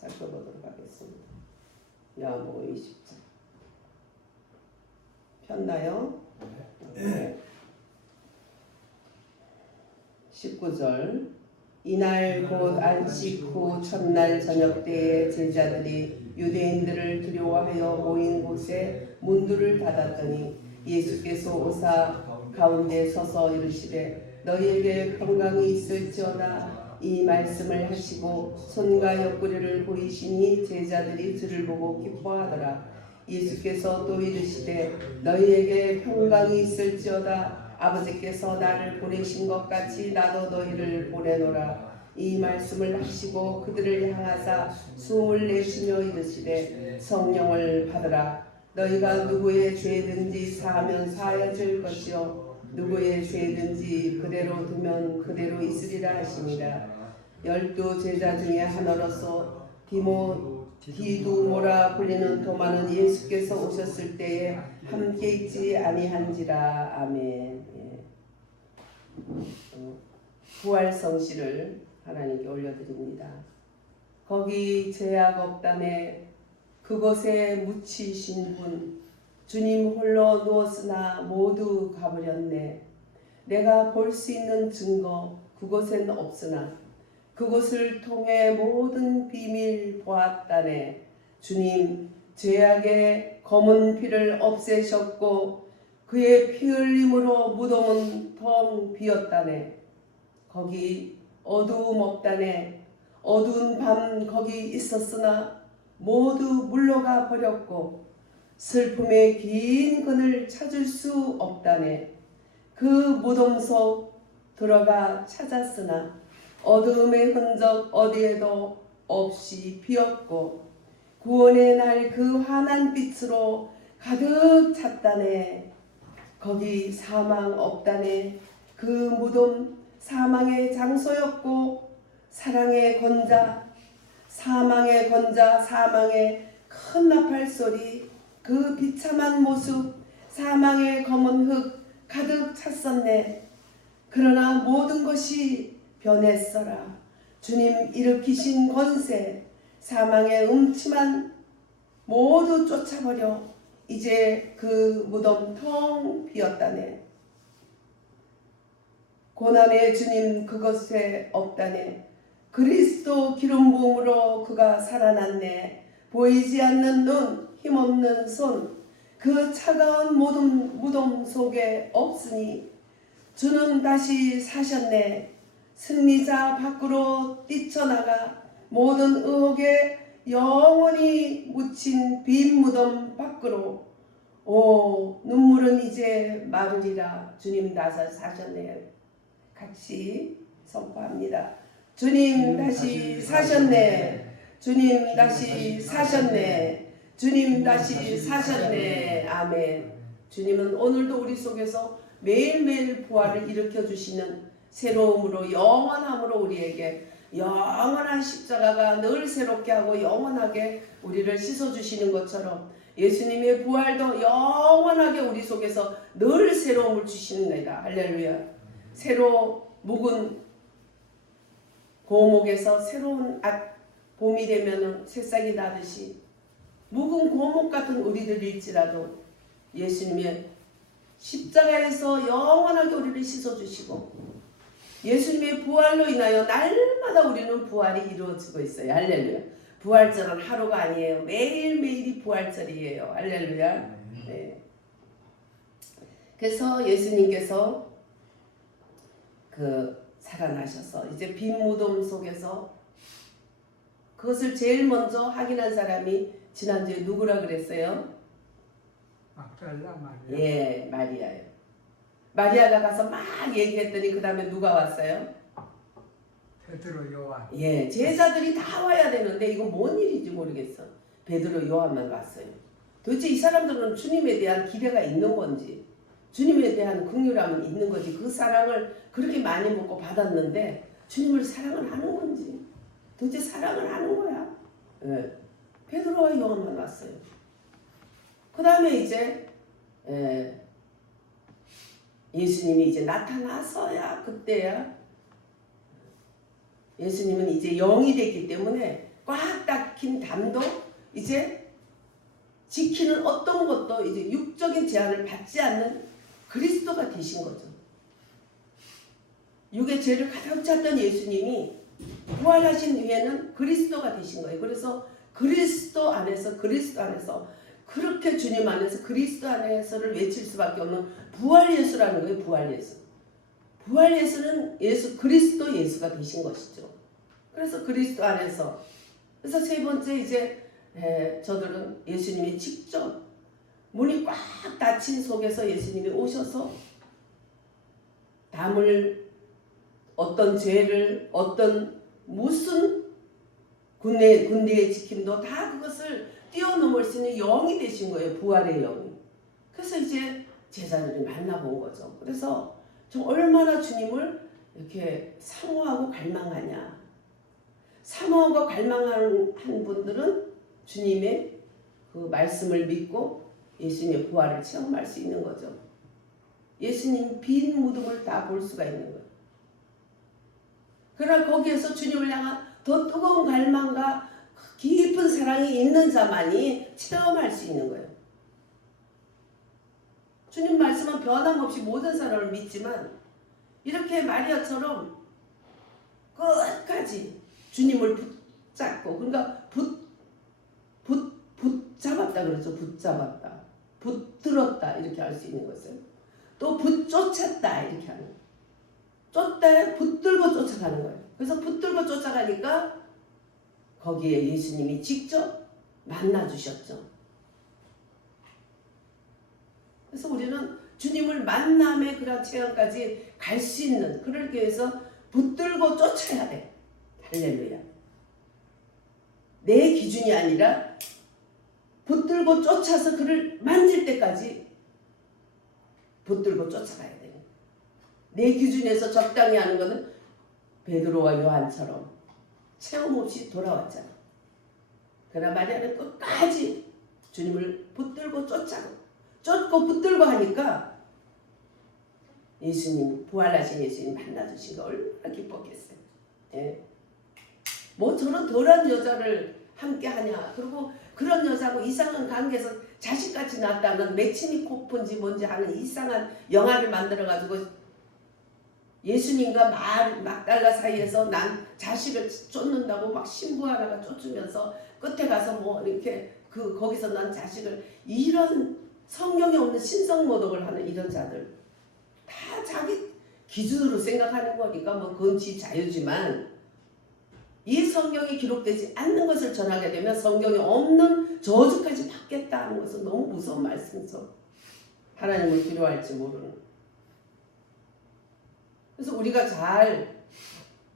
살펴보도록 하겠습니다. 야고보 20장 폈나요? 네. 19절 이날 곧 안식 후 첫날 저녁 때에 제자들이 유대인들을 두려워하여 모인 곳에 문들을 닫았더니 예수께서 오사 가운데 서서 이르시되 너희에게 평강이 있을지어다 이 말씀을 하시고 손과 옆구리를 보이시니 제자들이 저를 보고 기뻐하더라. 예수께서 또 이르시되 너희에게 평강이 있을지어다 아버지께서 나를 보내신 것 같이 나도 너희를 보내노라. 이 말씀을 하시고 그들을 향하사 숨을 내쉬며 이르시되 성령을 받으라. 너희가 누구의 죄든지 사하면 사하여질 것이요 누구의 죄든지 그대로 두면 그대로 있으리라 하시니라. 12 제자 중에 하나로서 디두모라 불리는 도마는 예수께서 오셨을 때에 함께 있지 아니한지라. 아멘. 부활 성시를 하나님께 올려드립니다. 거기 죄악 없다네 그곳에 묻히신 분 주님 홀로 누웠으나 모두 가버렸네. 내가 볼 수 있는 증거 그곳엔 없으나 그곳을 통해 모든 비밀 보았다네. 주님 죄악의 검은 피를 없애셨고 그의 피 흘림으로 무덤은 텅 비었다네. 거기 어두움 없다네. 어두운 밤 거기 있었으나 모두 물러가 버렸고 슬픔의 긴 그늘 찾을 수 없다네. 그 무덤 속 들어가 찾았으나 어두움의 흔적 어디에도 없이 비었고 구원의 날 그 환한 빛으로 가득 찼다네. 거기 사망 없다네. 그 무덤 사망의 장소였고 사랑의 권자 사망의 권자 사망의 큰 나팔 소리 그 비참한 모습 사망의 검은 흙 가득 찼었네. 그러나 모든 것이 변했어라. 주님 일으키신 권세 사망의 음침한 모두 쫓아버려 이제 그 무덤 텅 비었다네. 고난의 주님 그것에 없다네. 그리스도 기름 부음으로 그가 살아났네. 보이지 않는 눈 힘없는 손 그 차가운 무덤 속에 없으니 주는 다시 사셨네. 승리자 밖으로 뛰쳐나가 모든 의혹에 영원히 묻힌 빈 무덤 밖으로 오 눈물은 이제 마르리라. 주님 다시 사셨네. 같이 선포합니다. 주님 다시 사셨네. 주님 다시 사셨네. 주님 다시 사셨네. 아멘. 주님은 오늘도 우리 속에서 매일매일 부활을 일으켜 주시는 새로움으로 영원함으로 우리에게 영원한 십자가가 늘 새롭게 하고 영원하게 우리를 씻어주시는 것처럼 예수님의 부활도 영원하게 우리 속에서 늘 새로움을 주시는 거다. 할렐루야. 새로 묵은 고목에서 새로운 봄이 되면 새싹이 나듯이 묵은 고목 같은 우리들일지라도 예수님의 십자가에서 영원하게 우리를 씻어주시고 예수님의 부활로 인하여 날마다 우리는 부활이 이루어지고 있어요. 할렐루야. 부활절은 하루가 아니에요. 매일매일이 부활절이에요. 할렐루야. 네. 그래서 예수님께서 살아나셔서 이제 빈 무덤 속에서 그것을 제일 먼저 확인한 사람이 지난주에 누구라 그랬어요? 막달라 마리아. 예, 마리아예요. 마리아가 가서 막 얘기했더니 그 다음에 누가 왔어요? 베드로 요한. 예, 제자들이 다 와야 되는데 이거 뭔 일인지 모르겠어. 베드로 요한만 왔어요. 도대체 이 사람들은 주님에 대한 기대가 있는 건지 주님에 대한 긍휼함은 있는 거지 그 사랑을 그렇게 많이 먹고 받았는데 주님을 사랑을 하는 건지 도대체 사랑을 하는 거야. 예, 베드로와 요한만 왔어요. 그 다음에 이제 예수님이 이제 나타나서야 그때야 예수님은 이제 영이 됐기 때문에 꽉 닫힌 담도 이제 지키는 어떤 것도 이제 육적인 제한을 받지 않는 그리스도가 되신 거죠. 육의 죄를 가득 찼던 예수님이 부활하신 뒤에는 그리스도가 되신 거예요. 그래서 그리스도 안에서 그렇게 주님 안에서 그리스도 안에서를 외칠 수밖에 없는 부활 예수라는 거예요. 부활 예수. 부활 예수는 예수 그리스도 예수가 되신 것이죠. 그래서 그리스도 안에서 그래서 세 번째 이제 저들은 예수님이 직접 문이 꽉 닫힌 속에서 예수님이 오셔서 담을 어떤 죄를 어떤 무슨 군대의 지킴도 다 그것을 뛰어넘을 수 있는 영이 되신 거예요. 부활의 영이. 그래서 이제 제자들이 만나본 거죠. 그래서 좀 얼마나 주님을 이렇게 사모하고 갈망하냐. 사모하고 갈망하는 분들은 주님의 그 말씀을 믿고 예수님의 부활을 체험할 수 있는 거죠. 예수님 빈 무덤을 다 볼 수가 있는 거예요. 그러나 거기에서 주님을 향한 더 뜨거운 갈망과 깊은 사랑이 있는 자만이 체험할 수 있는 거예요. 주님 말씀은 변함없이 모든 사람을 믿지만 이렇게 마리아처럼 끝까지 주님을 붙잡고 그러니까 붙잡았다 그러죠. 붙잡았다. 붙들었다 이렇게 할 수 있는 것을 또 붙쫓았다 이렇게 하는 거예요. 쫓다 붙들고 쫓아가는 거예요. 그래서 붙들고 쫓아가니까 거기에 예수님이 직접 만나 주셨죠. 그래서 우리는 주님을 만남의 그런 체험까지 갈 수 있는 그러기 위해서 붙들고 쫓아야 돼. 할렐루야. 내 기준이 아니라 붙들고 쫓아서 그를 만질 때까지 붙들고 쫓아가야 돼. 내 기준에서 적당히 하는 것은 베드로와 요한처럼 체험 없이 돌아왔잖아. 그러나 마리아는 끝까지 주님을 붙들고 쫓고 붙들고 하니까 예수님, 부활하신 예수님 만나주신 거 얼마나 기뻤겠어요. 예. 뭐 저런 더러운 여자를 함께 하냐. 그리고 그런 여자하고 이상한 관계에서 자식같이 낳았다는 매치니 코프인지 뭔지 하는 이상한 영화를 만들어가지고 예수님과 막달라 사이에서 난 자식을 쫓는다고 막 신부 하나가 쫓으면서 끝에 가서 뭐 이렇게 거기서 난 자식을 이런 성경에 없는 신성모독을 하는 이런 자들 다 자기 기준으로 생각하는 거니까 뭐 그건 지 자유지만 이 성경에 기록되지 않는 것을 전하게 되면 성경에 없는 저주까지 받겠다는 것은 너무 무서운 말씀이죠. 하나님을 두려워할지 모르는. 그래서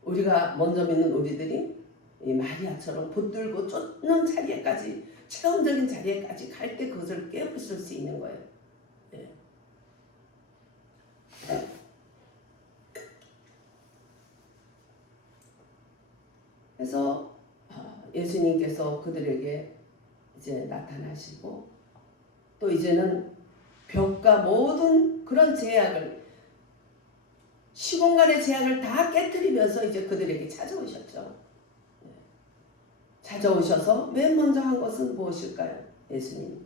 우리가 먼저 믿는 우리들이 이 마리아처럼 붙들고 쫓는 자리에까지 체험적인 자리에까지 갈 때 그것을 깨부술 수 있는 거예요. 네. 그래서 예수님께서 그들에게 이제 나타나시고 또 이제는 벽과 모든 그런 제약을 시공간의 제약을 다 깨뜨리면서 이제 그들에게 찾아오셨죠. 찾아오셔서 맨 먼저 한 것은 무엇일까요? 예수님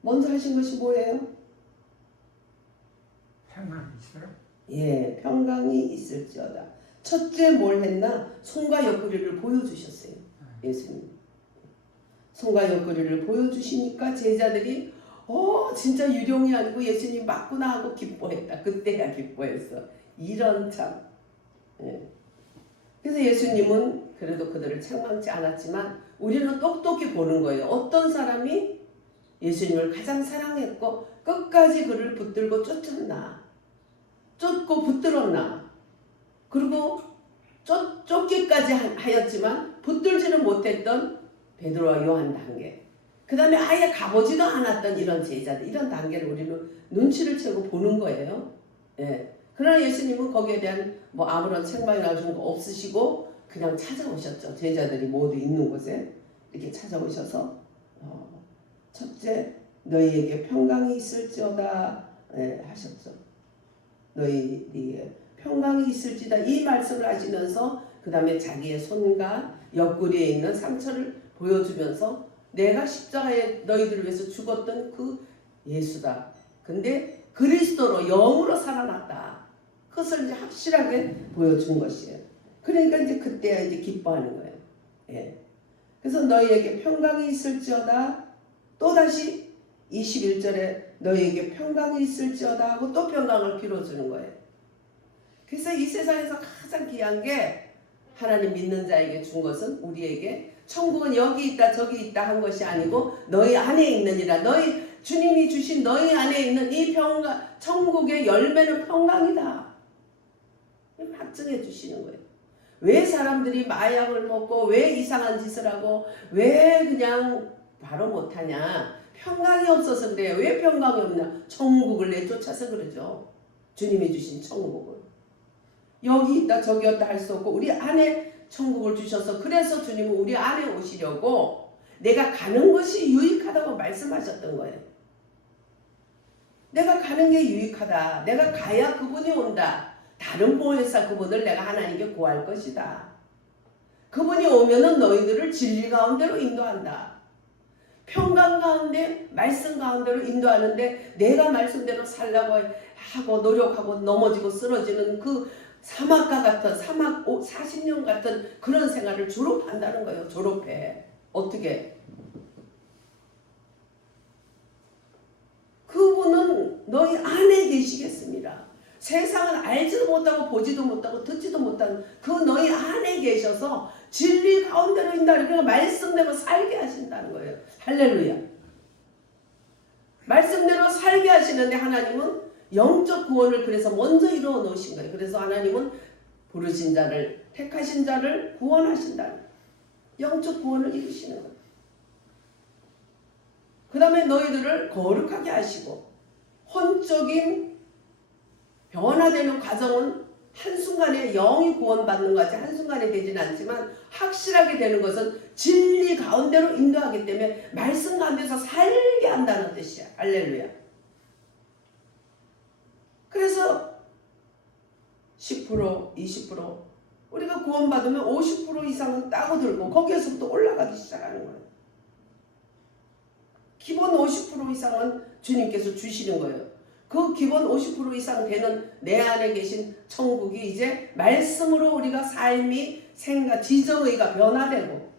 먼저 하신 것이 뭐예요? 평안이 있어요? 예, 평강이 있을지어다. 첫째 뭘 했나? 손과 옆구리를 보여주셨어요. 예수님 손과 옆구리를 보여주시니까 제자들이 진짜 유령이 아니고 예수님 맞구나 하고 기뻐했다. 그때야 기뻐했어. 이런 참. 예. 그래서 예수님은 그래도 그들을 책망치 않았지만 우리는 똑똑히 보는 거예요. 어떤 사람이 예수님을 가장 사랑했고 끝까지 그를 붙들고 쫓았나. 쫓고 붙들었나. 그리고 쫓기까지 하였지만 붙들지는 못했던 베드로와 요한 단계. 그 다음에 아예 가보지도 않았던 이런 제자들, 이런 단계를 우리는 눈치를 채고 보는 거예요. 예. 그러나 예수님은 거기에 대한 뭐 아무런 책망이나 그런 거 없으시고 그냥 찾아오셨죠. 제자들이 모두 있는 곳에 이렇게 찾아오셔서 첫째 너희에게 평강이 있을지어다 하셨죠. 너희에게 평강이 있을지다 이 말씀을 하시면서 그 다음에 자기의 손과 옆구리에 있는 상처를 보여주면서 내가 십자가에 너희들을 위해서 죽었던 그 예수다. 근데 그리스도로 영으로 살아났다. 그것을 이제 확실하게 보여준 것이에요. 그러니까 이제 그때야 이제 기뻐하는 거예요. 예. 그래서 너희에게 평강이 있을지어다. 또다시 21절에 너희에게 평강이 있을지어다 하고 또 평강을 빌어주는 거예요. 그래서 이 세상에서 가장 귀한 게 하나님 믿는 자에게 준 것은 우리에게 천국은 여기 있다 저기 있다 한 것이 아니고 너희 안에 있느니라. 너희 주님이 주신 너희 안에 있는 이 평강, 천국의 열매는 평강이다. 확증해 주시는 거예요. 왜 사람들이 마약을 먹고 왜 이상한 짓을 하고 왜 그냥 바로 못하냐. 평강이 없어서 그래요. 왜 평강이 없냐. 천국을 내쫓아서 그러죠. 주님이 주신 천국을. 여기 있다 저기 있다 할 수 없고 우리 안에 천국을 주셔서 그래서 주님은 우리 안에 오시려고 내가 가는 것이 유익하다고 말씀하셨던 거예요. 내가 가는 게 유익하다. 내가 가야 그분이 온다. 다른 보혜사 그분을 내가 하나님께 구할 것이다. 그분이 오면은 너희들을 진리 가운데로 인도한다. 평강 가운데 말씀 가운데로 인도하는데 내가 말씀대로 살라고 하고 노력하고 넘어지고 쓰러지는 그 사막과 같은 사막 40년 같은 그런 생활을 졸업한다는 거예요. 졸업해. 어떻게? 그분은 너희 안에 계시겠습니다. 세상은 알지도 못하고 보지도 못하고 듣지도 못하는 그 너희 안에 계셔서 진리 가운데로 인도하는 그러니까 말씀대로 살게 하신다는 거예요. 할렐루야. 말씀대로 살게 하시는데 하나님은 영적 구원을 그래서 먼저 이루어 놓으신 거예요. 그래서 하나님은 부르신 자를 택하신 자를 구원하신다는 영적 구원을 이루시는 거예요. 그 다음에 너희들을 거룩하게 하시고 혼적인 변화되는 과정은 한순간에 영이 구원받는 것이 한순간에 되지는 않지만 확실하게 되는 것은 진리 가운데로 인도하기 때문에 말씀 가운데서 살게 한다는 뜻이야. 할렐루야. 그래서 10% 20% 우리가 구원받으면 50% 이상은 따고 들고 거기에서부터 올라가기 시작하는 거예요. 기본 50% 이상은 주님께서 주시는 거예요. 그 기본 50% 이상 되는 내 안에 계신 천국이 이제 말씀으로 우리가 삶이 생각, 지정의가 변화되고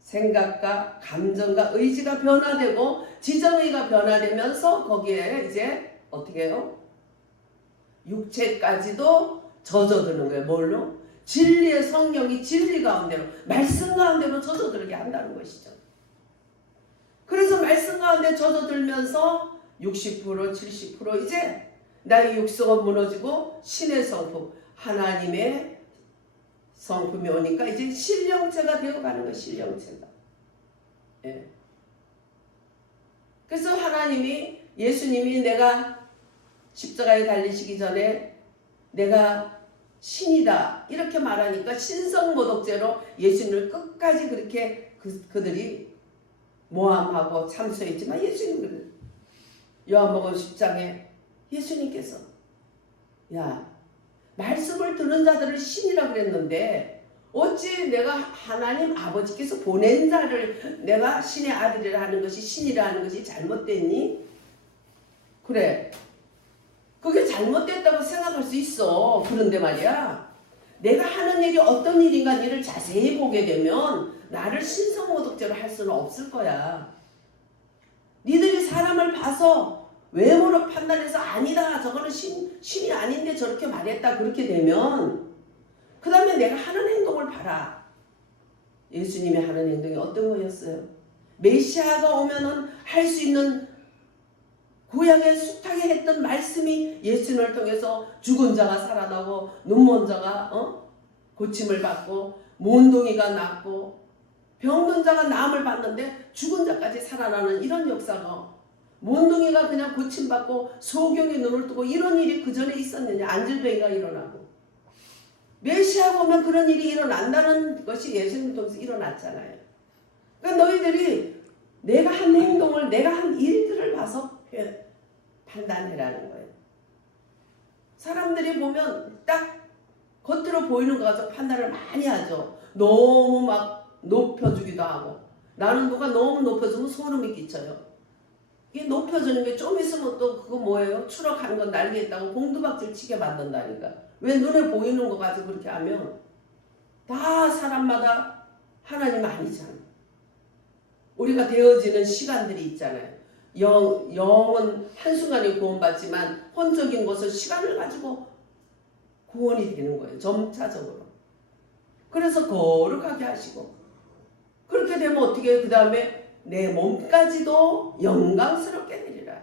생각과 감정과 의지가 변화되고 지정의가 변화되면서 거기에 이제 어떻게 해요? 육체까지도 젖어드는 거예요. 뭘로? 진리의 성령이 진리 가운데로 말씀 가운데로 젖어들게 한다는 것이죠. 그래서 말씀 가운데 젖어들면서 60% 70% 이제 나의 육성은 무너지고 신의 성품 하나님의 성품이 오니까 이제 신령체가 되어가는 거예요. 신령체가. 예. 그래서 하나님이 예수님이 내가 십자가에 달리시기 전에 내가 신이다 이렇게 말하니까 신성모독죄로 예수님을 끝까지 그렇게 그들이 모함하고 참소했지만 예수님은 그래요. 요한복음 10장에 예수님께서 야 말씀을 듣는 자들을 신이라 그랬는데 어찌 내가 하나님 아버지께서 보낸 자를 내가 신의 아들이라 하는 것이 신이라 하는 것이 잘못됐니? 그래 그게 잘못됐다고 생각할 수 있어. 그런데 말이야 내가 하는 일이 어떤 일인가 니를 자세히 보게 되면 나를 신성모독죄로 할 수는 없을 거야. 니들이 사람을 봐서 외모로 판단해서 아니다 저거는 신이 아닌데 저렇게 말했다 그렇게 되면 그 다음에 내가 하는 행동을 봐라. 예수님이 하는 행동이 어떤 거였어요? 메시아가 오면은 할 수 있는 구약의 숱하게 했던 말씀이 예수님을 통해서 죽은 자가 살아나고 눈먼 자가 고침을 받고 몬둥이가 낫고 병든 자가 나음을 받는데 죽은 자까지 살아나는 이런 역사가 몬둥이가 그냥 고침받고 소경이 눈을 뜨고 이런 일이 그 전에 있었느냐. 안질병이가 일어나고 메시아가 오면 그런 일이 일어난다는 것이 예수님 통해서 일어났잖아요. 그러니까 너희들이 내가 한 행동을 내가 한 일들을 봐서 판단해라는 거예요. 사람들이 보면 딱 겉으로 보이는 거 가지고 판단을 많이 하죠. 너무 막 높여주기도 하고 나는 누가 너무 높여주면 소름이 끼쳐요. 이게 높여주는 게 좀 있으면 또 그거 뭐예요? 추락하는 건 날개있다고 공두박질 치게 만든다니까. 왜 눈에 보이는 거 가지고 그렇게 하면 다 사람마다 하나님 아니잖아. 우리가 되어지는 시간들이 있잖아요. 영은 한순간에 구원받지만 혼적인 것은 시간을 가지고 구원이 되는 거예요. 점차적으로. 그래서 거룩하게 하시고 그렇게 되면 어떻게 해요? 그 다음에 내 몸까지도 영광스럽게 되리라.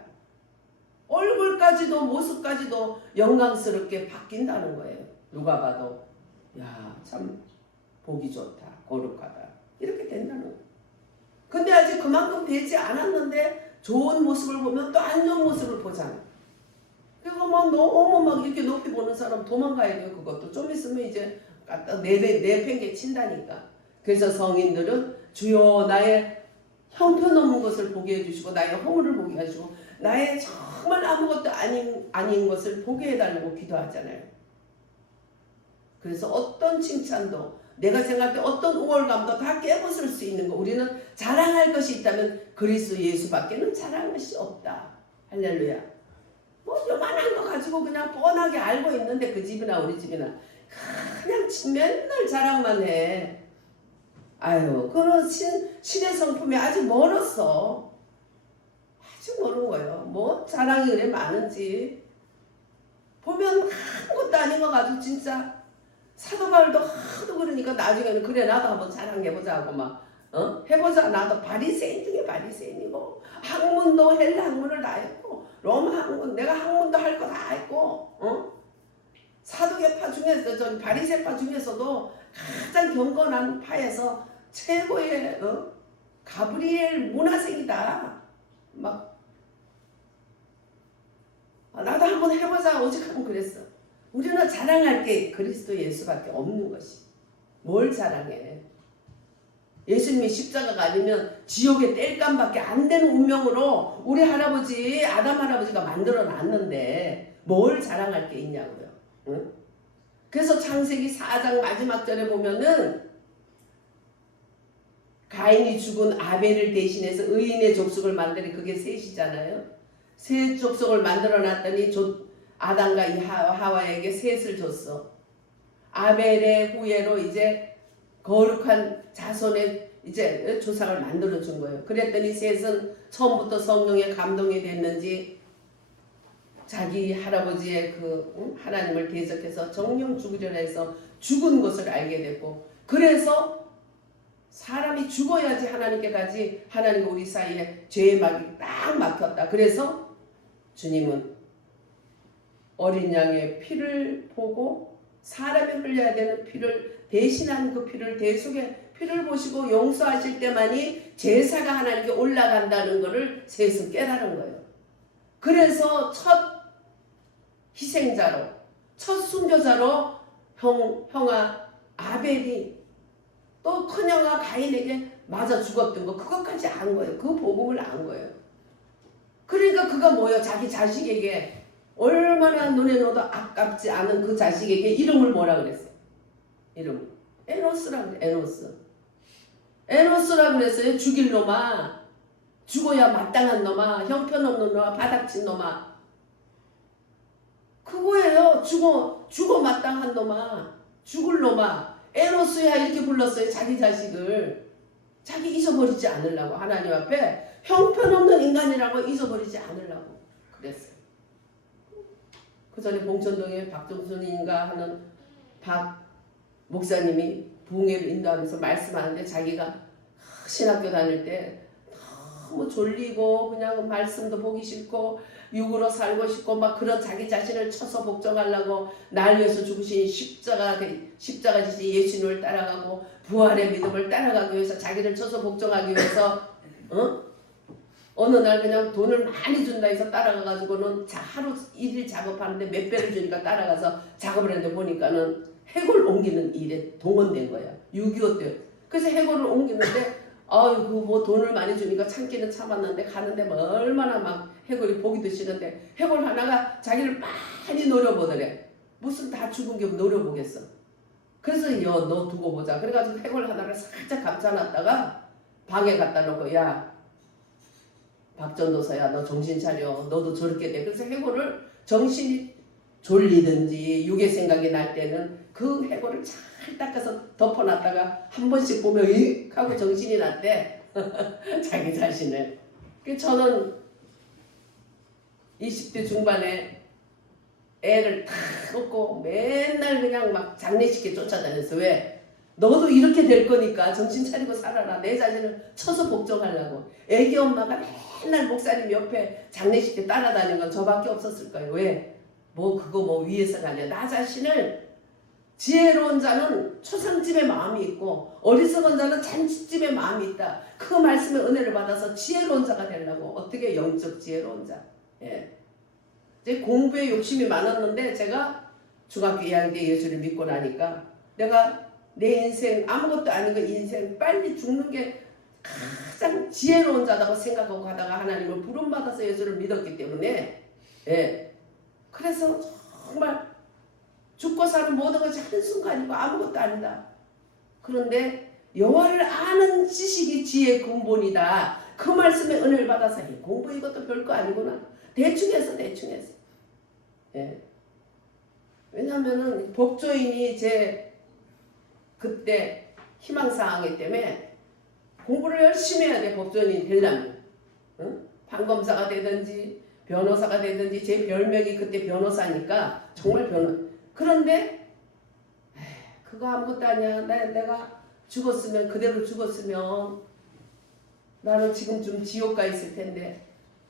얼굴까지도 모습까지도 영광스럽게 바뀐다는 거예요. 누가 봐도 야, 참 보기 좋다. 거룩하다. 이렇게 된다는 거예요. 근데 아직 그만큼 되지 않았는데 좋은 모습을 보면 또 안 좋은 모습을 보잖아. 그리고 막 너무 막 이렇게 높이 보는 사람 도망가야 돼요. 그것도 좀 있으면 이제 갖다 내팽개 친다니까. 그래서 성인들은 주여 나의 형편없는 것을 보게 해주시고 나의 허물을 보게 해주시고 나의 정말 아무것도 아닌 것을 보게 해달라고 기도하잖아요. 그래서 어떤 칭찬도 내가 생각할 때 어떤 우월감도 다 깨부술 수 있는 거. 우리는 자랑할 것이 있다면 그리스도 예수밖에는 자랑할 것이 없다. 할렐루야. 뭐 요만한 거 가지고 그냥 뻔하게 알고 있는데 그 집이나 우리 집이나 그냥 맨날 자랑만 해. 아유, 그런 신의 성품이 아직 멀었어. 아직 멀은 거예요. 뭐 자랑이 그래 많은지 보면 아무것도 아닌 거 가지고 진짜 사도 바울도 하도 그러니까 나중에는 그래 나도 한번 자랑해보자 하고 막 해보자. 나도 바리새인 중에 바리새인이고 학문도 헬라 학문을 다 했고 로마 학문 내가 학문도 할 거 다 했고 사두개파 중에서 저기 바리새파 중에서도 가장 경건한 파에서 최고의 가브리엘 문화생이다. 막 나도 한번 해보자 오직 하면 그랬어. 우리는 자랑할 게 그리스도 예수밖에 없는 것이. 뭘 자랑해? 예수님이 십자가가 아니면 지옥의 땔감밖에 안 되는 운명으로 우리 할아버지 아담 할아버지가 만들어 놨는데 뭘 자랑할 게 있냐고요. 응? 그래서 창세기 4장 마지막 절에 보면은 가인이 죽은 아벨을 대신해서 의인의 족속을 만드니 그게 셋이잖아요. 셋 족속을 만들어 놨더니 아담과 이 하와에게 셋을 줬어. 아벨의 후예로 이제 거룩한 자손의 이제 조상을 만들어 준 거예요. 그랬더니 셋은 처음부터 성령에 감동이 됐는지 자기 할아버지의 하나님을 대적해서 정령 죽으려 해서 죽은 것을 알게 됐고, 그래서 사람이 죽어야지 하나님께 가지 하나님과 우리 사이에 죄의 막이 딱 막혔다. 그래서 주님은 어린 양의 피를 보고 사람이 흘려야 되는 피를 대신한 그 피를 대속의 피를 보시고 용서하실 때만이 제사가 하나님께 올라간다는 것을 셋은 깨달은 거예요. 그래서 첫 희생자로 첫 순교자로 형아 아벨이 또 큰형아 가인에게 맞아 죽었던 거 그것까지 안 거예요. 그 복음을 안 거예요. 그러니까 그가 뭐예요? 자기 자식에게 얼마나 눈에 넣어도 아깝지 않은 그 자식에게 이름을 뭐라 그랬어요? 이름 에노스라 그래. 에노스라 그랬어요. 죽일 놈아, 죽어야 마땅한 놈아, 형편없는 놈아, 바닥친 놈아. 그거예요. 죽어 마땅한 놈아, 죽을 놈아. 에노스야 이렇게 불렀어요. 자기 자식을. 자기 잊어버리지 않으려고 하나님 앞에 형편없는 인간이라고 잊어버리지 않으려고 그랬어요. 그 전에 봉천동에 박종순인가 하는 박 목사님이 부흥회를 인도하면서 말씀하는데 자기가 신학교 다닐 때 너무 졸리고 그냥 말씀도 보기 싫고 육으로 살고 싶고 막 그런 자기 자신을 쳐서 복종하려고 날 위해서 죽으신 십자가 지신 예수님을 따라가고 부활의 믿음을 따라가기 위해서 자기를 쳐서 복종하기 위해서 어느 날 그냥 돈을 많이 준다 해서 따라가가지고는 하루 일일 작업하는데 몇 배를 주니까 따라가서 작업을 했는데 보니까는 해골 옮기는 일에 동원된 거야. 6.25 때. 그래서 해골을 옮기는데 아이고 뭐 돈을 많이 주니까 참기는 참았는데 가는데 뭐 얼마나 막 해골이 보기도 싫은데 해골 하나가 자기를 많이 노려보더래. 무슨 다 죽은 게 노려보겠어. 그래서 너 두고 보자. 그래가지고 해골 하나를 살짝 감싸놨다가 방에 갖다 놓고 야 박전도사야 너 정신 차려. 너도 저렇게 돼. 그래서 해골을 정신이 졸리든지 육의 생각이 날 때는 그 해골을 잘 닦아서 덮어놨다가 한 번씩 보면 익 하고 정신이 났대. 자기 자신을. 저는 20대 중반에 애를 다 얻고 맨날 그냥 막 장례식에 쫓아다녔어. 왜? 너도 이렇게 될 거니까 정신 차리고 살아라. 내 자신을 쳐서 복종하려고. 애기 엄마가 맨날 목사님 옆에 장례식에 따라다니는 건 저밖에 없었을 거예요. 왜? 그거 위해서가 아니야. 나 자신을 지혜로운 자는 초상집에 마음이 있고 어리석은 자는 잔치집에 마음이 있다. 그 말씀의 은혜를 받아서 지혜로운 자가 되려고. 어떻게 영적 지혜로운 자. 예. 이제 공부에 욕심이 많았는데 제가 중학교 2학년 때 예수를 믿고 나니까 내가 내 인생 아무것도 아닌 그 인생 빨리 죽는 게 가장 지혜로운 자라고 생각하고 가다가 하나님을 부름받아서 예수를 믿었기 때문에 예. 그래서 정말 죽고 사는 모든 것이 한순간이고 아무것도 아니다. 그런데 여호와를 아는 지식이 지혜의 근본이다. 그 말씀에 은혜를 받아서 공부 이것도 별거 아니구나. 대충 했어. 예. 왜냐면은 법조인이 제 그때 희망사항이기 때문에 공부를 열심히 해야 돼. 법조인이 되려면. 응? 판검사가 되든지 변호사가 되든지 제 별명이 그때 변호사니까 정말 그런데 그거 아무것도 아니야. 내가 죽었으면 그대로 죽었으면 나는 지금 좀 지옥 가 있을 텐데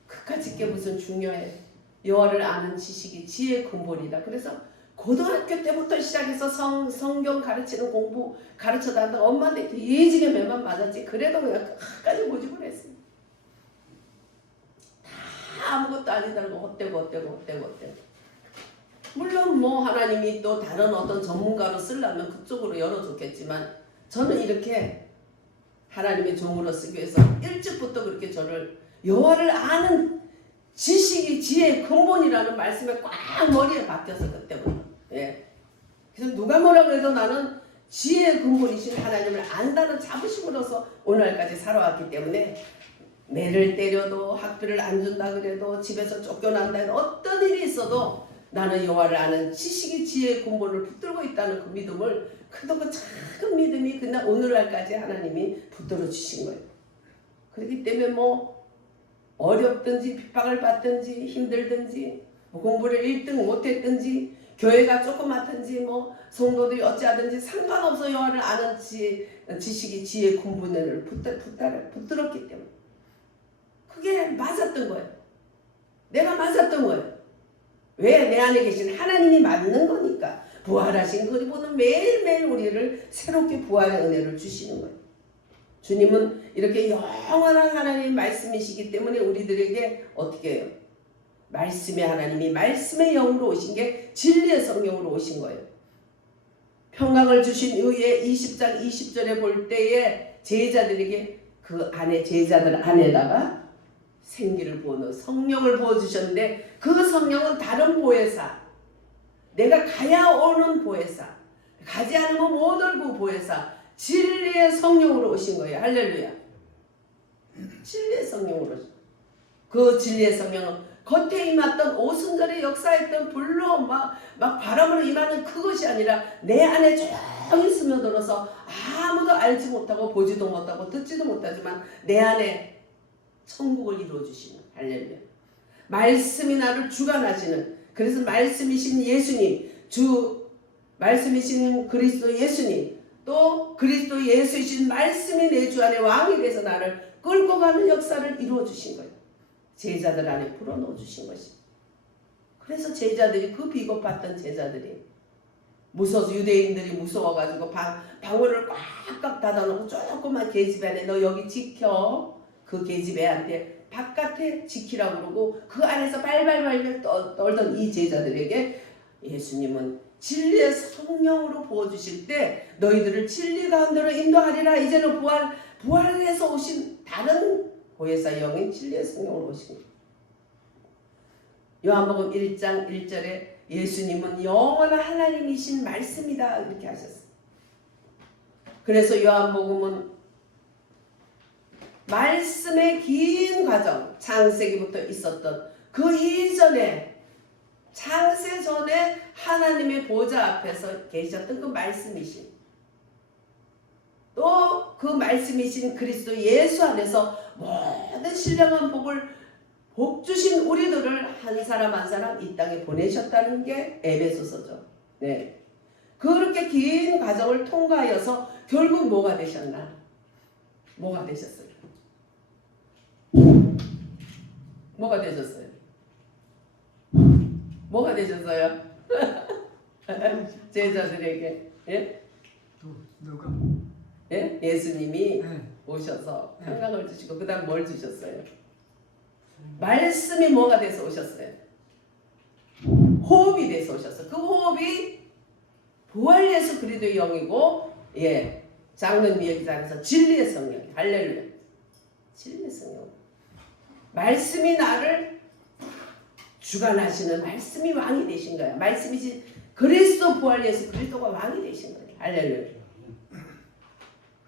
그까짓 게 무슨 중요해. 여호와를 아는 지식이 지혜의 근본이다. 그래서 고등학교 때부터 시작해서 성경 가르치는 공부 가르쳐다가 엄마한테 뒤지게 매만 맞았지. 그래도 그냥 끝까지 모집을 했어. 다 아무것도 아니다고 헛되고. 물론 하나님이 또 다른 어떤 전문가로 쓰려면 그쪽으로 열어줬겠지만 저는 이렇게 하나님의 종으로 쓰기 위해서 일찍부터 그렇게 저를 여호와를 아는 지식이 지혜의 근본이라는 말씀에 꽉 머리에 박혀서 그때부터. 예. 그래서 누가 뭐라 그래도 나는 지혜의 근본이신 하나님을 안다는 자부심으로서 오늘까지 살아왔기 때문에 매를 때려도 학비를 안 준다 그래도 집에서 쫓겨난다 해도 어떤 일이 있어도 나는 여호와를 아는 지식이 지혜의 근본을 붙들고 있다는 그 믿음을 그 작은 믿음이 그날 오늘날까지 하나님이 붙들어 주신 거예요. 그렇기 때문에 어렵든지 핍박을 받든지 힘들든지 공부를 1등 못했든지 교회가 조그맣든지 성도들이 어찌하든지 상관없어. 여호와를 아는 지식이 지혜의 근본을 붙들었기 때문에 그게 맞았던 거예요. 내가 맞았던 거예요. 왜? 내 안에 계신 하나님이 맞는 거니까. 부활하신 그분은 매일매일 우리를 새롭게 부활의 은혜를 주시는 거예요. 주님은 이렇게 영원한 하나님의 말씀이시기 때문에 우리들에게 어떻게 해요? 말씀의 하나님이 말씀의 영으로 오신 게 진리의 성령으로 오신 거예요. 평강을 주신 이후에 20장 20절에 볼 때에 제자들에게 그 안에 제자들 안에다가 생기를 부어넣어 성령을 부어주셨는데 그 성령은 다른 보혜사, 내가 가야 오는 보혜사, 가지 않으면 못 올고 보혜사, 진리의 성령으로 오신 거예요. 할렐루야. 진리의 성령으로. 그 진리의 성령은 겉에 임했던 오순절에 역사했던 불로 막 바람으로 임하는 그것이 아니라 내 안에 조용히 스며들어서 아무도 알지 못하고 보지도 못하고 듣지도 못하지만 내 안에 천국을 이루어주시는. 할렐루야. 말씀이 나를 주관하시는. 그래서 말씀이신 예수님, 말씀이신 그리스도 예수님, 또 그리스도 예수이신 말씀이 내 주 안에 왕이 돼서 나를 끌고 가는 역사를 이루어주신 거예요. 제자들 안에 불어넣어 주신 것이. 그래서 제자들이 그 비겁했던 제자들이 무서워서 유대인들이 무서워가지고 방문을 꽉꽉 닫아놓고 조그만 계집 안에 너 여기 지켜. 그 계집 애한테 바깥에 지키라고 그러고 그 안에서 발발발 떨던 이 제자들에게 예수님은 진리의 성령으로 부어주실 때 너희들을 진리 가운데로 인도하리라. 이제는 부활해서 오신 다른 보혜사 영인 진리의 성령으로 오신 거예요. 요한복음 1장 1절에 예수님은 영원한 하나님이신 말씀이다 이렇게 하셨어요. 그래서 요한복음은 말씀의 긴 과정, 창세기부터 있었던 그 이전에, 창세 전에 하나님의 보좌 앞에서 계셨던 그 말씀이신, 또 그 말씀이신 그리스도 예수 안에서 모든 신령한 복 주신 우리들을 한 사람 한 사람 이 땅에 보내셨다는 게 에베소서죠. 네. 그렇게 긴 과정을 통과하여서 결국 뭐가 되셨나? 뭐가 되셨어요? 뭐가 되셨어요? 뭐가 되셨어요? 제자들에게. 예? 누가? 예? 예수님이 네. 오셔서 평강을 주시고 그 다음 뭘 주셨어요? 말씀이 뭐가 돼서 오셨어요? 호흡이 돼서 오셨어요. 그 호흡이 부활 예수 그리스도의 영이고, 예, 장로님 얘기장에서 진리의 성령, 할렐루야, 진리의 성령. 말씀이 나를 주관하시는, 말씀이 왕이 되신 거야. 말씀이신 그리스도, 부활 예수 그리스도가 왕이 되신 거예요. 할렐루야.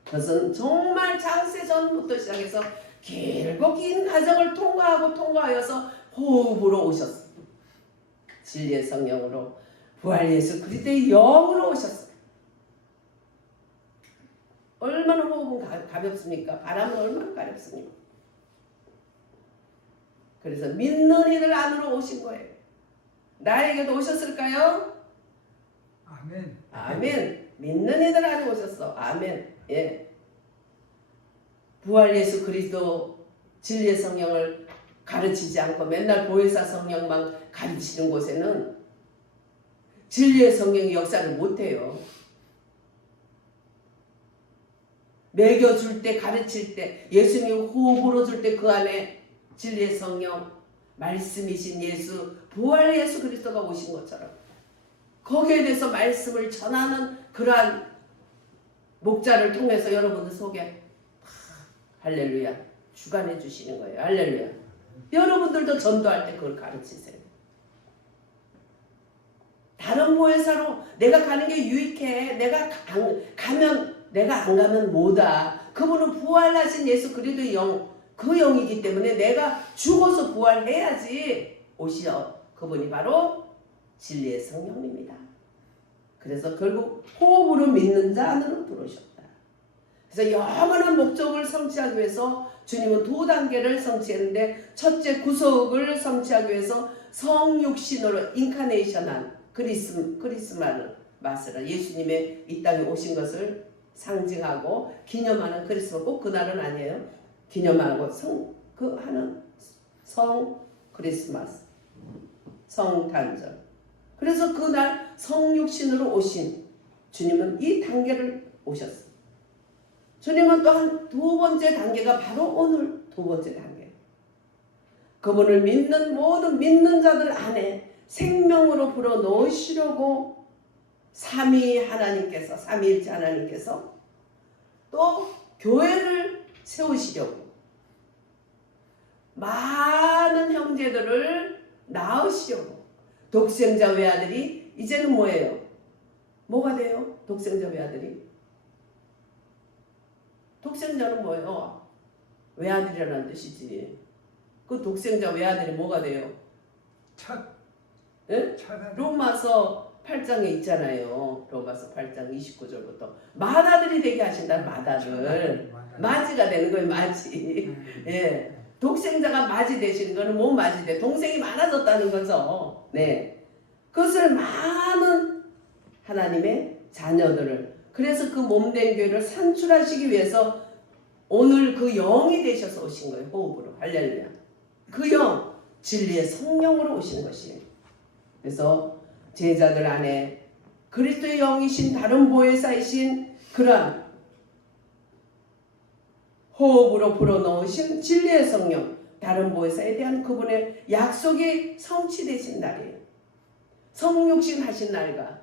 그것은 정말 창세 전부터 시작해서 길고 긴 과정을 통과하여서 호흡으로 오셨어. 진리의 성령으로, 부활 예수 그리스도의 영으로 오셨어. 얼마나 호흡은 가볍습니까? 바람은 얼마나 가볍습니까? 그래서 믿는 이들 안으로 오신 거예요. 나에게도 오셨을까요? 아멘. 아멘. 믿는 이들 안에 오셨어. 아멘. 예. 부활 예수 그리스도 진리의 성령을 가르치지 않고 맨날 보혜사 성령만 가르치는 곳에는 진리의 성령이 역사를 못해요. 먹여줄 때, 가르칠 때, 예수님 호흡으로 줄 때 그 안에 진리의 성령, 말씀이신 예수, 부활 예수 그리스도가 오신 것처럼 거기에 대해서 말씀을 전하는 그러한 목자를 통해서 여러분들 속에 할렐루야 주관해 주시는 거예요. 할렐루야. 여러분들도 전도할 때 그걸 가르치세요. 다른 보혜사로 내가 가는 게 유익해. 내가 가면, 내가 안 가면 뭐다. 그분은 부활하신 예수 그리스도의 영, 그 영이기 때문에 내가 죽어서 부활해야지 오시어. 그분이 바로 진리의 성령입니다. 그래서 결국 호흡으로 믿는 자 안으로 들어오셨다. 그래서 영원한 목적을 성취하기 위해서 주님은 두 단계를 성취했는데, 첫째 구속을 성취하기 위해서 성육신으로 인카네이션한 크리스마스를 예수님의 이 땅에 오신 것을 상징하고 기념하는 크리스마스. 꼭 그날은 아니에요. 기념하고 하는 성 크리스마스, 성탄절. 그래서 그날 성육신으로 오신 주님은 이 단계를 오셨어요. 주님은 또 한 두 번째 단계가 바로 오늘 두 번째 단계. 그분을 믿는 모든 믿는 자들 안에 생명으로 불어 넣으시려고 삼위일체 하나님께서 또 교회를 세우시려고 많은 형제들을 낳으시려고, 독생자 외아들이 이제는 뭐예요? 뭐가 돼요? 독생자 외아들이? 독생자는 뭐예요? 외아들이라는 뜻이지. 그 독생자 외아들이 뭐가 돼요? 예? 로마서 8장에 있잖아요. 로마서 8장 29절부터 맏아들이 되게 하신다. 맏아들. 맞이가 되는 거예요. 맞이. 예. 독생자가 맞이 되시는 거는 뭐 맞이 돼? 동생이 많아졌다는 거죠. 네. 그것을 많은 하나님의 자녀들을, 그래서 그 몸된 교회를 산출하시기 위해서 오늘 그 영이 되셔서 오신 거예요. 호흡으로. 할렐루야. 그 영, 진리의 성령으로 오신 것이에요. 그래서 제자들 안에 그리스도의 영이신 다른 보혜사이신 그러한 호흡으로 불어넣으신 진리의 성령, 다른 보혜사에 대한 그분의 약속이 성취되신 날이에요. 성육신 하신 날과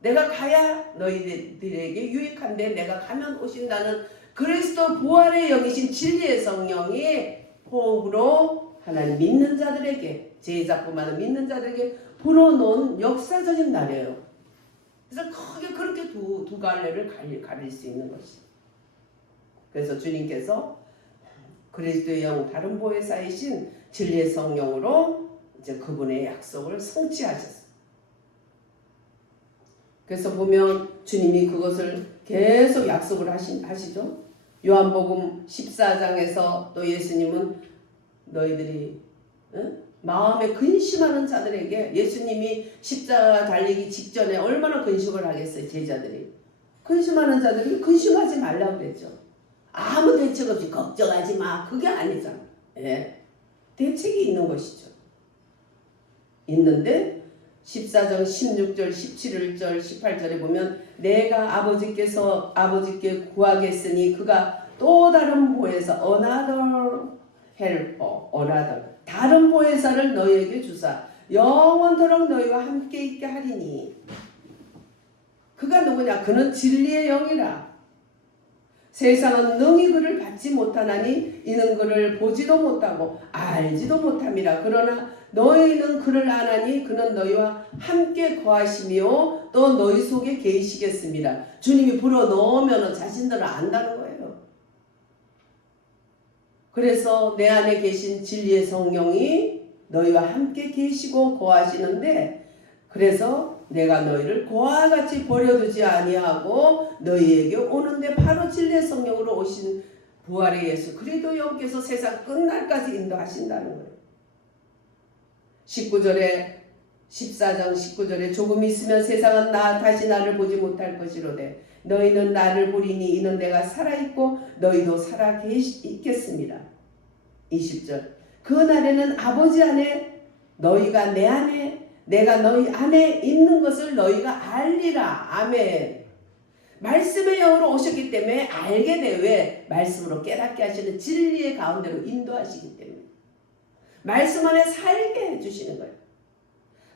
내가 가야 너희들에게 유익한데 내가 가면 오신다는 그리스도 부활의 영이신 진리의 성령이 호흡으로 하나님 믿는 자들에게, 제자뿐만 아니라 믿는 자들에게 불어놓은 역사적인 날이에요. 그래서 크게 그렇게 두 갈래를 가릴 수 있는 것이. 그래서 주님께서 그리스도의 영 다른 보혜사이신 진리의 성령으로 이제 그분의 약속을 성취하셨어요. 그래서 보면 주님이 그것을 계속 약속을 하시죠. 요한복음 14장에서 또 예수님은 너희들이 마음에 근심하는 자들에게, 예수님이 십자가 달리기 직전에 얼마나 근심을 하겠어요. 제자들이 근심하는 자들이 근심하지 말라고 그랬죠. 아무 대책 없이 걱정하지 마, 그게 아니잖아. 예. 대책이 있는 것이죠. 있는데 14장 16절 17절 18절에 보면 내가 아버지께 구하겠으니 그가 또 다른 보혜사 another helper 다른 보혜사를 너희에게 주사 영원토록 너희와 함께 있게 하리니. 그가 누구냐? 그는 진리의 영이라. 세상은 능히 그를 받지 못하나니 이는 그를 보지도 못하고 알지도 못함이라. 그러나 너희는 그를 아나니 그는 너희와 함께 거하시며 또 너희 속에 계시겠습니다. 주님이 불어 넣으면 자신들을 안다는 거예요. 그래서 내 안에 계신 진리의 성령이 너희와 함께 계시고 거하시는데, 그래서 내가 너희를 고아와 같이 버려두지 아니하고 너희에게 오는데 바로 진리의 성령으로 오신 부활의 예수 그리스도 영께서 세상 끝날까지 인도하신다는 거예요. 14장 19절에 조금 있으면 세상은 다시 나를 보지 못할 것이로되 너희는 나를 보리니 이는 내가 살아있고 너희도 살아 있겠습니다. 20절 그 날에는 아버지 안에 너희가 내 안에 내가 너희 안에 있는 것을 너희가 알리라. 아멘. 말씀의 영으로 오셨기 때문에 알게 돼. 왜? 말씀으로 깨닫게 하시는 진리의 가운데로 인도하시기 때문에. 말씀 안에 살게 해주시는 거예요.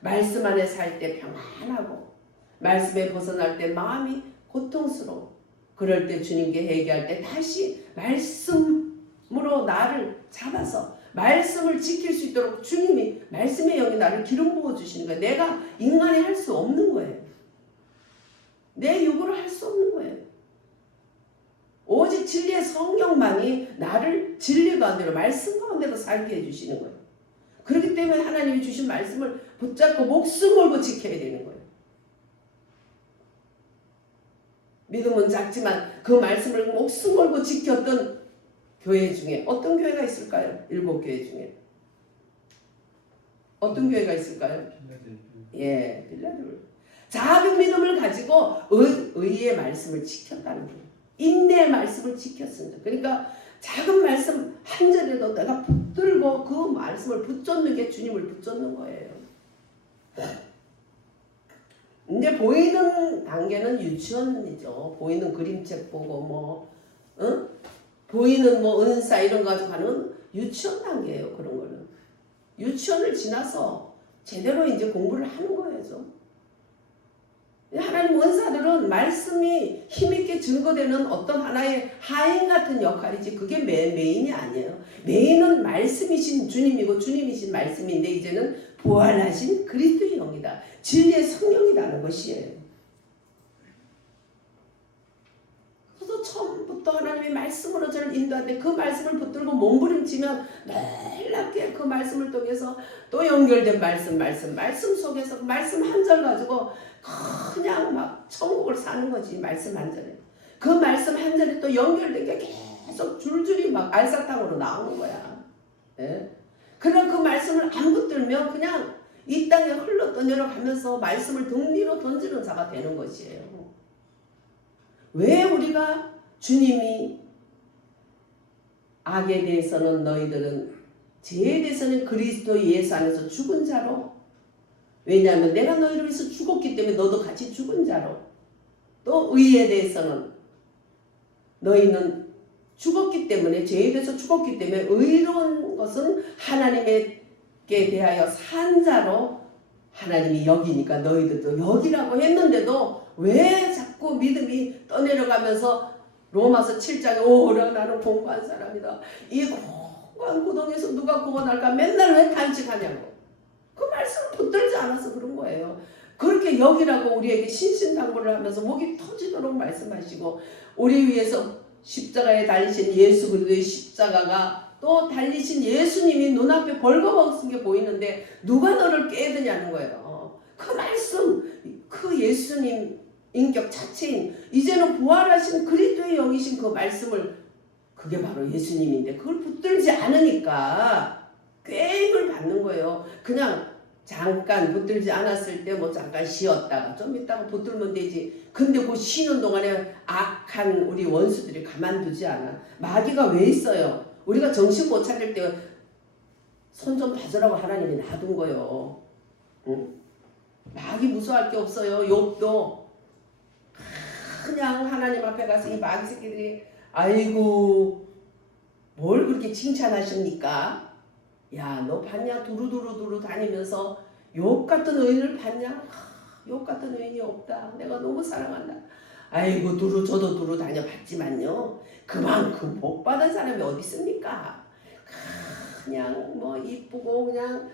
말씀 안에 살 때 평안하고 말씀에 벗어날 때 마음이 고통스러워. 그럴 때 주님께 회개할 때 다시 말씀으로 나를 잡아서 말씀을 지킬 수 있도록 주님이 말씀의 영이 나를 기름 부어 주시는 거예요. 내가 인간이 할 수 없는 거예요. 내 육으로 할 수 없는 거예요. 오직 진리의 성령만이 나를 진리 가운데로 말씀 가운데로 살게 해주시는 거예요. 그렇기 때문에 하나님이 주신 말씀을 붙잡고 목숨 걸고 지켜야 되는 거예요. 믿음은 작지만 그 말씀을 목숨 걸고 지켰던 교회 중에 어떤 교회가 있을까요? 7교회 중에 어떤 교회가 있을까요? 예, 빌라델피아. 작은 믿음을 가지고 의의 말씀을 지켰다는 거예요. 인내의 말씀을 지켰습니다. 그러니까 작은 말씀 한 절에도 내가 붙들고 그 말씀을 붙잡는 게 주님을 붙잡는 거예요. 근데 보이는 단계는 유치원이죠. 보이는 그림책 보고 보이는 은사 이런 거 가지고 하는 유치원 단계예요. 그런 거는 유치원을 지나서 제대로 이제 공부를 하는 거예요. 하나님 은사들은 말씀이 힘있게 증거되는 어떤 하나의 하인 같은 역할이지 그게 메인이 아니에요. 메인은 말씀이신 주님이고 주님이신 말씀인데 이제는 부활하신 그리스도의 영이다. 진리의 성령이라는 것이에요. 그래서 처음부터 하나님의 말씀으로 저를 인도하는데 그 말씀을 붙들고 몸부림치면 놀랍게 그 말씀을 통해서 또 연결된 말씀 속에서 그 말씀 한 절 가지고 그냥 막 천국을 사는 거지. 말씀 한 절에 그 말씀 한 절에 또 연결된 게 계속 줄줄이 막 알사탕으로 나오는 거야. 예? 그럼 그 말씀을 안 붙들면 그냥 이 땅에 흘러 떠내려 가면서 말씀을 등 뒤로 던지는 자가 되는 것이에요. 왜 우리가 주님이 악에 대해서는 너희들은 죄에 대해서는 그리스도 예수 안에서 죽은 자로, 왜냐하면 내가 너희를 위해서 죽었기 때문에 너도 같이 죽은 자로, 또 의에 대해서는 너희는 죽었기 때문에 죄에 대해서 죽었기 때문에 의로운 것은 하나님께 대하여 산 자로 하나님이 여기니까 너희들도 여기라고 했는데도 왜 자꾸 믿음이 떠내려가면서 로마서 7장에 오라 나는 공고한 사람이다. 이 공고한 구덩이에서 누가 구원할까 맨날 왜 탄식하냐고. 그 말씀을 붙들지 않아서 그런 거예요. 그렇게 여기라고 우리에게 신신당부를 하면서 목이 터지도록 말씀하시고 우리 위해서 십자가에 달리신 예수 그리스도의 십자가가 또 달리신 예수님이 눈앞에 벌거벗은 게 보이는데 누가 너를 깨드냐는 거예요. 그 말씀, 그 예수님 인격 자체인 이제는 부활하신 그리스도의 영이신 그 말씀을 그게 바로 예수님인데 그걸 붙들지 않으니까 꾀임을 받는 거예요. 그냥 잠깐 붙들지 않았을 때 뭐 잠깐 쉬었다가 좀 있다가 붙들면 되지. 근데 그 쉬는 동안에 악한 우리 원수들이 가만두지 않아. 마귀가 왜 있어요? 우리가 정신 못 차릴 때 손 좀 봐주라고 하나님이 놔둔 거예요. 응? 마귀 무서워할 게 없어요. 욥도 그냥 하나님 앞에 가서 이 마귀 새끼들이 아이고 뭘 그렇게 칭찬하십니까? 야, 너 봤냐? 두루두루 다니면서 욥 같은 의인을 봤냐? 욥 같은 의인이 없다. 내가 너무 사랑한다. 아이고 저도 두루 다녀봤지만요. 그만큼 복 받은 사람이 어디 있습니까? 그냥 뭐 이쁘고 그냥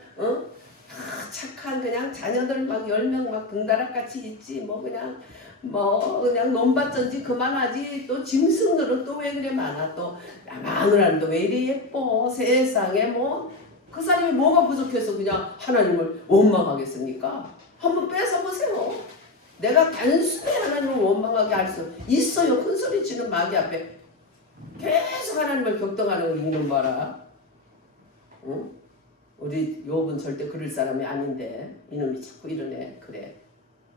착한 그냥 자녀들 막 10명 막 등다락같이 있지 뭐 그냥 논밭전지 그만하지. 또 짐승들은 또 왜 그래 많아. 또 마누라는 또 왜 이리 예뻐. 세상에 뭐 그 사람이 뭐가 부족해서 그냥 하나님을 원망하겠습니까? 한번 뺏어보세요. 내가 단순히 하나님을 원망하게 할 수 있어요. 큰소리 치는 마귀 앞에 계속 하나님을 격동하는 거 이놈 봐라. 응? 우리 욥은 절대 그럴 사람이 아닌데 이놈이 자꾸 이러네. 그래,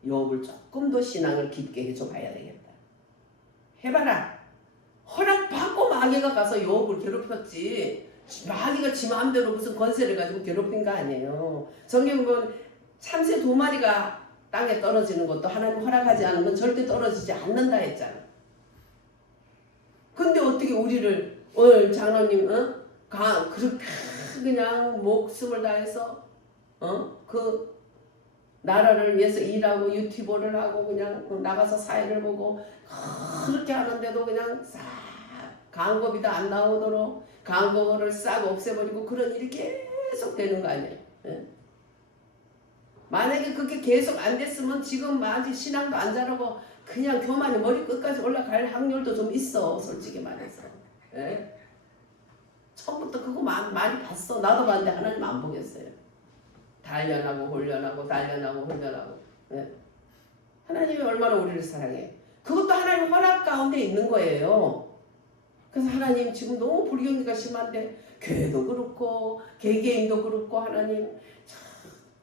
욥을 조금 더 신앙을 깊게 해줘 봐야 되겠다. 해봐라. 허락받고 마귀가 가서 욥을 괴롭혔지. 마귀가 지 마음대로 무슨 권세를 가지고 괴롭힌 거 아니에요. 성경 보면 참새 2마리가 땅에 떨어지는 것도 하나님 허락하지 않으면 절대 떨어지지 않는다 했잖아. 근데 어떻게 우리를 오늘 장로님 그렇게 그냥 목숨을 다해서 그 나라를 위해서 일하고 유튜버를 하고 그냥 나가서 사회를 보고 그렇게 하는데도 그냥 싹 광고비도 안 나오도록 광고를 싹 없애버리고 그런 일이 계속 되는 거 아니에요. 예? 만약에 그게 계속 안 됐으면 지금 아직 신앙도 안 자라고 그냥 교만이 머리 끝까지 올라갈 확률도 좀 있어. 솔직히 말해서. 예? 처음부터 그거 많이 봤어. 나도 봤는데 하나님 안 보겠어요. 단련하고 훈련하고 예? 하나님이 얼마나 우리를 사랑해. 그것도 하나님 허락 가운데 있는 거예요. 그래서 하나님 지금 너무 불경기가 심한데 교회도 그렇고 개개인도 그렇고 하나님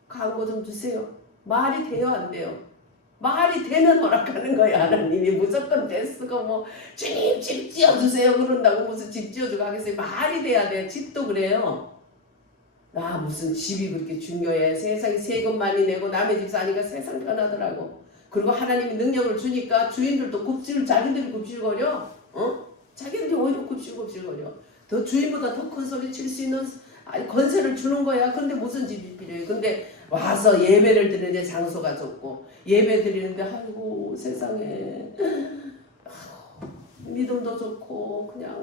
광고 좀 주세요. 말이 돼요 안 돼요? 말이 되면 허락하는 거예요. 하나님이 무조건 됐으고 뭐 주님 집 지어주세요 그런다고 무슨 집 지어주고 하겠어요. 말이 돼야 돼요. 집도 그래요. 무슨 집이 그렇게 중요해. 세상에 세금 많이 내고 남의 집 사니까 세상 편하더라고. 그리고 하나님이 능력을 주니까 주인들도 자기들이 굽실거려. 자기들이 오히려 굽실거려. 더 주인보다 더 큰 소리 칠 수 있는 권세를 주는 거야. 근데 무슨 집이 필요해. 근데 와서 예배를 드리는데 장소가 좁고 예배 드리는데 아이고 세상에 믿음도 좋고 그냥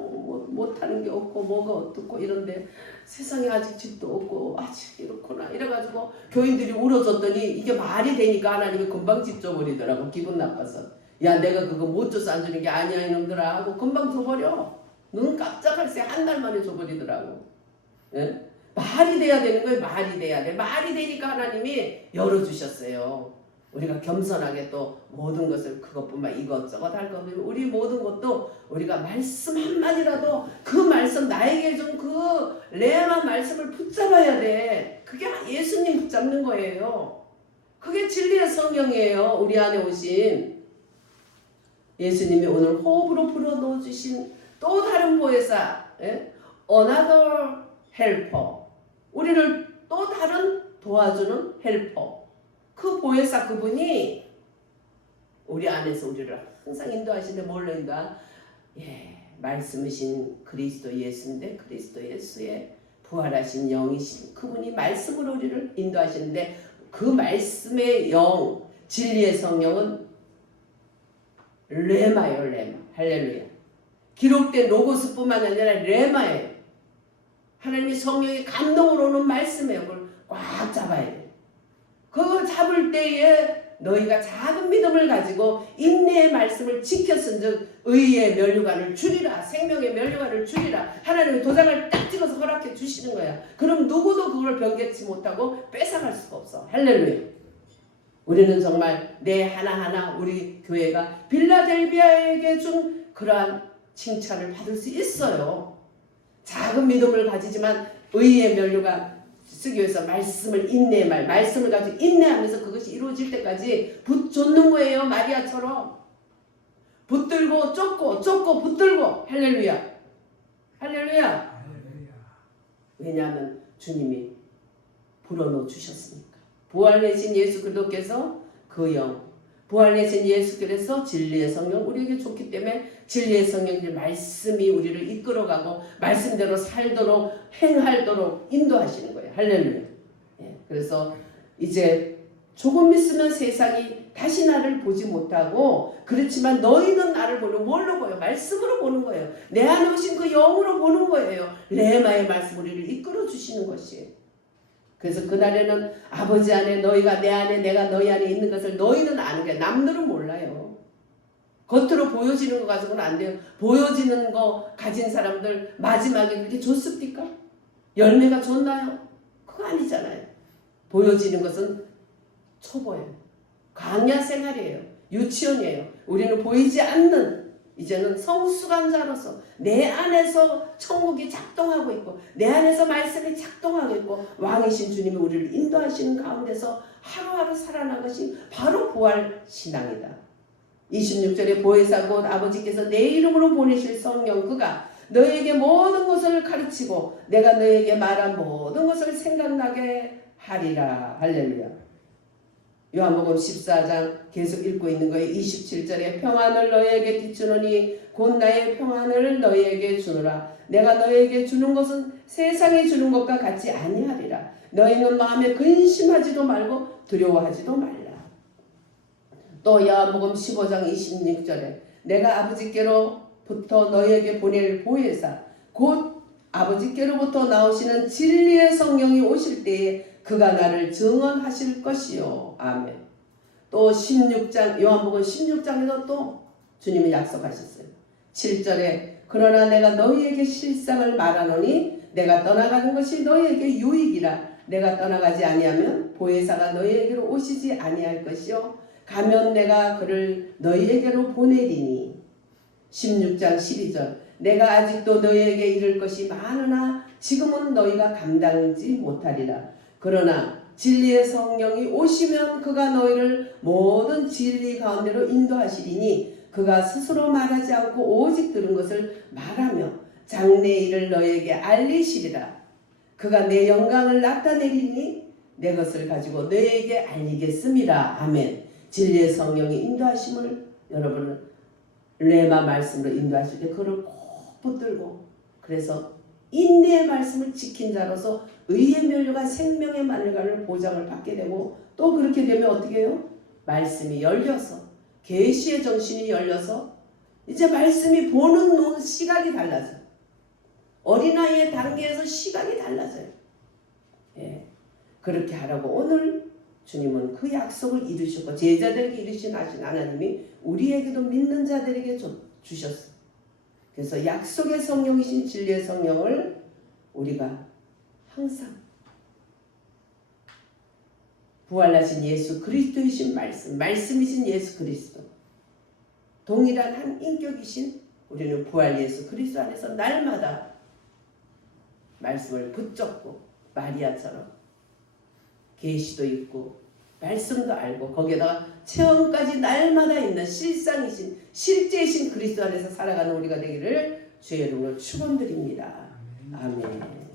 못하는 게 없고 뭐가 어떻고 이런데 세상에 아직 집도 없고 아직 이렇구나 이래가지고 교인들이 울어줬더니 이게 말이 되니까 하나님이 금방 집 줘버리더라고. 기분 나빠서 야 내가 그거 못 줘서 안 주는 게 아니야 이놈들아 하고 금방 줘버려. 눈 깜짝할 새 한 달 만에 줘버리더라고. 예? 말이 돼야 되는 거예요. 말이 돼야 돼. 말이 되니까 하나님이 열어주셨어요. 우리가 겸손하게 또 모든 것을 그것뿐만 이것저것 할 것 없는 우리 모든 것도 우리가 말씀 한마디라도 그 말씀 나에게 준 그 레마 말씀을 붙잡아야 돼. 그게 예수님 붙잡는 거예요. 그게 진리의 성령이에요. 우리 안에 오신 예수님이 오늘 호흡으로 불어넣어 주신 또 다른 보혜사, another helper, 우리를 또 다른 도와주는 헬퍼. 그 보혜사 그분이 우리 안에서 우리를 항상 인도하시는데 뭘로 인도하? 말씀이신 그리스도 예수인데 그리스도 예수의 부활하신 영이신 그분이 말씀으로 우리를 인도하시는데 그 말씀의 영, 진리의 성령은 레마예요. 레마. 할렐루야. 기록된 로고스뿐만 아니라 레마예요. 하나님의 성령의 감동으로 오는 말씀이에요. 그걸 꽉 잡아야 돼요. 그거 잡을 때에 너희가 작은 믿음을 가지고 인내의 말씀을 지켰은즉 의의 면류관을 주리라. 생명의 면류관을 주리라. 하나님의 도장을 딱 찍어서 허락해 주시는 거야. 그럼 누구도 그걸 변개치 못하고 뺏어갈 수가 없어. 할렐루야. 우리는 정말 내 하나하나 우리 교회가 빌라델비아에게 준 그러한 칭찬을 받을 수 있어요. 작은 믿음을 가지지만 의의 면류관 쓰기 위해서 말씀을 인내의 말씀을 가지고 인내하면서 그것이 이루어질 때까지 붙잡는 거예요. 마리아처럼 붙들고 쫓고 붙들고. 할렐루야. 할렐루야. 왜냐하면 주님이 불어넣어 주셨으니까. 부활내신 예수 그리스도께서 그 영, 부활내신 예수 그리스도 진리의 성령 우리에게 줬기 때문에 진리의 성령의 말씀이 우리를 이끌어가고 말씀대로 살도록 행하도록 인도하시는 거예요. 할렐루야. 예, 그래서 이제 조금 있으면 세상이 다시 나를 보지 못하고, 그렇지만 너희는 나를 보는 뭘로 보여? 말씀으로 보는 거예요. 내 안에 오신 그 영으로 보는 거예요. 레마의 말씀 우리를 이끌어 주시는 것이에요. 그래서 그날에는 아버지 안에 너희가 내 안에 내가 너희 안에 있는 것을 너희는 아는 게 남들은 몰라요. 겉으로 보여지는 거 가지고는 안 돼요. 보여지는 거 가진 사람들 마지막에 그렇게 좋습니까? 열매가 좋나요? 그거 아니잖아요. 보여지는 것은 초보예요. 광야 생활이에요. 유치원이에요. 우리는 보이지 않는, 이제는 성숙한자로서 내 안에서 천국이 작동하고 있고 내 안에서 말씀이 작동하고 있고 왕이신 주님이 우리를 인도하시는 가운데서 하루하루 살아난 것이 바로 부활 신앙이다. 26절에 보혜사 곧 아버지께서 내 이름으로 보내실 성령 그가 너에게 모든 것을 가르치고 내가 너에게 말한 모든 것을 생각나게 하리라. 할렐루야. 요한복음 14장 계속 읽고 있는 거예요. 27절에 평안을 너희에게 비추노니 곧 나의 평안을 너희에게 주노라. 내가 너희에게 주는 것은 세상이 주는 것과 같이 아니하리라. 너희는 마음에 근심하지도 말고 두려워하지도 말라. 또 요한복음 15장 26절에 내가 아버지께로부터 너희에게 보낼 보혜사 곧 아버지께로부터 나오시는 진리의 성령이 오실 때에 그가 나를 증언하실 것이요. 아멘. 또 16장 요한복음 16장에서 또 주님이 약속하셨어요. 7절에 그러나 내가 너희에게 실상을 말하노니 내가 떠나가는 것이 너희에게 유익이라. 내가 떠나가지 아니하면 보혜사가 너희에게로 오시지 아니할 것이요 가면 내가 그를 너희에게로 보내리니. 16장 12절 내가 아직도 너희에게 이를 것이 많으나 지금은 너희가 감당지 못하리라. 그러나 진리의 성령이 오시면 그가 너희를 모든 진리 가운데로 인도하시리니 그가 스스로 말하지 않고 오직 들은 것을 말하며 장래 일을 너희에게 알리시리라. 그가 내 영광을 나타내리니 내 것을 가지고 너희에게 알리겠습니다. 아멘. 진리의 성령이 인도하심을 여러분은 레마 말씀으로 인도하실 때 그걸 꼭 붙들고, 그래서 인내의 말씀을 지킨 자로서 의의 면류관 생명의 만류관을 보장을 받게 되고, 또 그렇게 되면 어떻게 해요? 말씀이 열려서 계시의 정신이 열려서 이제 말씀이 보는 눈 시각이 달라져요. 어린아이의 단계에서 시각이 달라져요. 예, 그렇게 하라고 오늘 주님은 그 약속을 이루셨고 제자들에게 이루신 하나님이 우리에게도 믿는 자들에게 주셨어요. 그래서 약속의 성령이신 진리의 성령을 우리가 항상 부활하신 예수 그리스도이신 말씀이신 예수 그리스도, 동일한 한 인격이신 우리는 부활 예수 그리스도 안에서 날마다 말씀을 붙잡고 마리아처럼 계시도 있고 말씀도 알고 거기에다가 체험까지 날마다 있는 실상이신 실제이신 그리스도 안에서 살아가는 우리가 되기를 주의 이름으로 축원드립니다. 아멘.